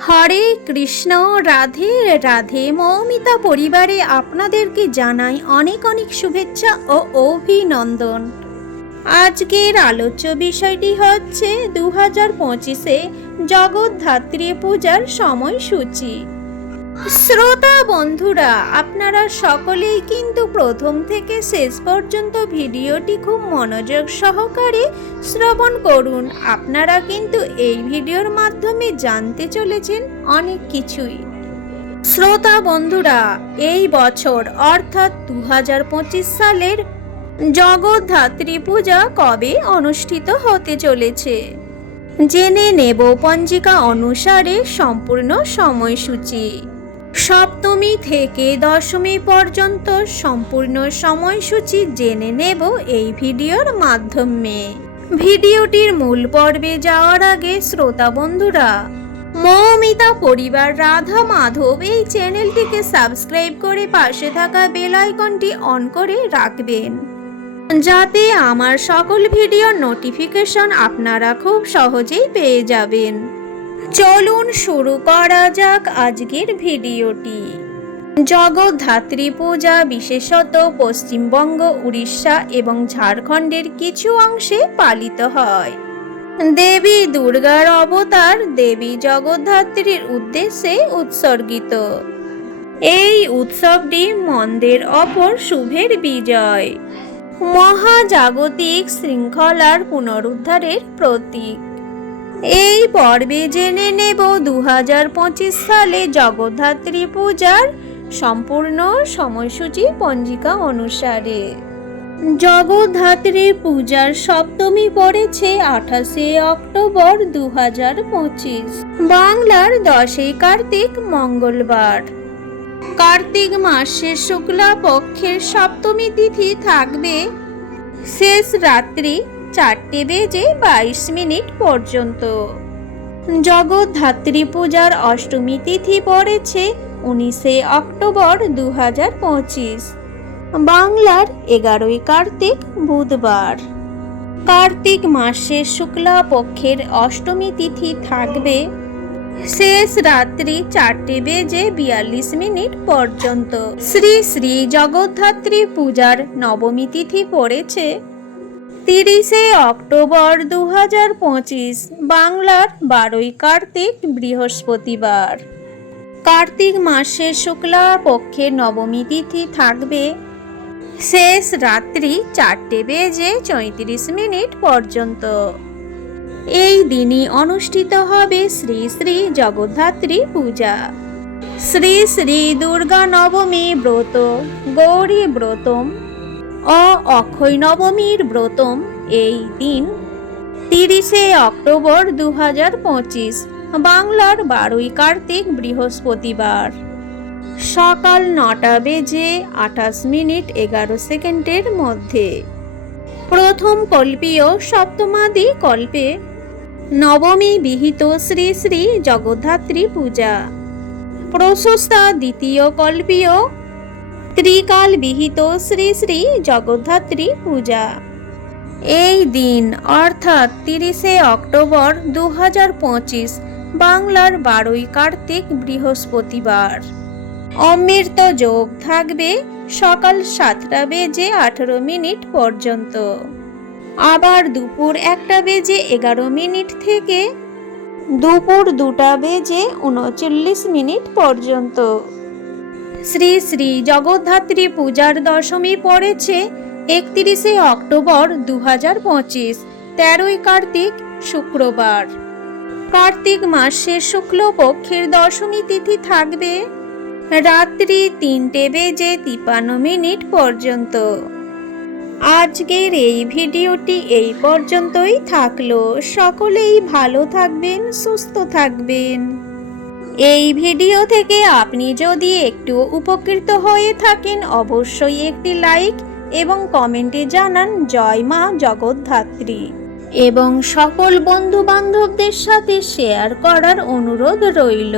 হরে কৃষ্ণ, রাধে রাধে মৌমিতা পরিবারে আপনাদেরকে জানাই অনেক অনেক শুভেচ্ছা ও অভিনন্দন। আজকের আলোচ্য বিষয়টি হচ্ছে দু হাজার পঁচিশে জগদ্ধাত্রী পূজার সময়সূচি। শ্রোতা বন্ধুরা, আপনারা সকলেই কিন্তু প্রথম থেকে শেষ পর্যন্ত ভিডিওটি খুব মনোযোগ সহকারে শ্রবণ করুন। আপনারা কিন্তু এই ভিডিওর মাধ্যমে জানতে চলেছেন অনেক কিছুই। শ্রোতা বন্ধুরা, এই বছর, অর্থাৎ দু হাজার পঁচিশ সালের জগদ্ধাত্রী পূজা কবে অনুষ্ঠিত হতে চলেছে? জেনে নেব পঞ্জিকা অনুসারে সম্পূর্ণ সময়সূচি। সপ্তমী থেকে দশমী পর্যন্ত সম্পূর্ণ সময়সূচি জেনে নেব এই ভিডিওর মাধ্যমে। ভিডিওটির মূল পর্বে যাওয়ার আগে শ্রোতা বন্ধুরা, মৌমিতা পরিবার রাধা মাধব এই চ্যানেলটিকে সাবস্ক্রাইব করে পাশে থাকা বেল আইকনটি অন করে রাখবেন। যাতে আমার সকল ভিডিওর নোটিফিকেশন আপনারা খুব সহজেই পেয়ে যাবেন। চলুন শুরু করা যাক আজকের ভিডিওটি। জগদ্ধাত্রী পূজা, বিশেষত পশ্চিমবঙ্গ, উড়িষ্যা এবং ঝাড়খণ্ডের কিছু অংশে পালিত হয়। দেবী দুর্গার অবতার দেবী জগদ্ধাত্রীর উদ্দেশ্যে উৎসর্গিত। এই উৎসবটি মন্দের অপর শুভের বিজয়। মহাজাগতিক শৃঙ্খলার পুনরুদ্ধারের প্রতীক। এই পর্বে জেনে নেব দু হাজার পঁচিশ সালে জগদ্ধাত্রী পূজার সম্পূর্ণ সময়সূচি পঞ্জিকা অনুসারে। জগদ্ধাত্রী পূজার সপ্তমী পড়েছে আঠাশে অক্টোবর দু হাজার পঁচিশ, বাংলার দশই কার্তিক মঙ্গলবার। কার্তিক মাসের শুক্লা পক্ষের সপ্তমী তিথি থাকবে শেষ রাত্রি চারটে বেজে বাইশ মিনিট পর্যন্ত। জগদ্ধাত্রী পূজার অষ্টমী তিথি পড়েছে উনিশে অক্টোবর দু বাংলার এগারোই কার্তিক বুধবার। কার্তিক মাসের শুক্লা পক্ষের অষ্টমী তিথি থাকবে শেষ রাত্রি চারটে বেজে বিয়াল্লিশ মিনিট পর্যন্ত। শ্রী শ্রী জগদ্ধাত্রী পূজার নবমী তিথি পড়েছে তিরিশে অক্টোবর দু হাজার পঁচিশ, বাংলার বারোই কার্তিক বৃহস্পতিবার। কার্তিক মাসের শুক্লা পক্ষে নবমী তিথি থাকবে। শেষ রাত্রি চারটে বেজে চৈত্রিশ মিনিট পর্যন্ত। এই দিনই অনুষ্ঠিত হবে শ্রী শ্রী জগদ্ধাত্রী পূজা। শ্রী শ্রী দুর্গা নবমী ব্রত, গৌরী ব্রতম ও অক্ষয় নবমীর ব্রতম এই দিন। তিরিশে অক্টোবর দু হাজার পঁচিশ, বাংলার বারোই কার্তিক বৃহস্পতিবার। সকাল নটা বেজে আঠাশ মিনিট এগারো সেকেন্ডের মধ্যে। প্রথম কল্পীয় সপ্তমাদি কল্পে নবমী বিহিত শ্রী শ্রী জগদ্ধাত্রী পূজা। প্রশস্তা দ্বিতীয় কল্পীয় ত্রিকাল বিহিত শ্রী শ্রী জগদ্ধাত্রী পূজা। এই দিন, অর্থাৎ তিরিশে অক্টোবর দু হাজার পঁচিশ, বাংলার বারোই কার্তিক বৃহস্পতিবার। অমৃত যোগ থাকবে সকাল সাতটা বেজে আঠেরো মিনিট পর্যন্ত। আবার দুপুর একটা বেজে এগারো মিনিট থেকে দুপুর দুটা বেজে উনচল্লিশ মিনিট পর্যন্ত। শ্রী শ্রী জগদ্ধাত্রী পূজার দশমী পড়েছে একত্রিশে অক্টোবর দু হাজার পঁচিশ, তেরোই কার্তিক শুক্রবার। কার্তিক মাসের শুক্লপক্ষের দশমী তিথি থাকবে রাত্রি তিনটে বেজে তিপান্ন মিনিট পর্যন্ত। আজকের এই ভিডিওটি এই পর্যন্তই থাকল। সকলেই ভালো থাকবেন, সুস্থ থাকবেন। এই ভিডিও থেকে আপনি যদি একটু উপকৃত হয়ে থাকেন, অবশ্যই একটি লাইক এবং কমেন্টে জানান, জয় মা জগদ্ধাত্রী। এবং সকল বন্ধু বান্ধবদের সাথে শেয়ার করার অনুরোধ রইল।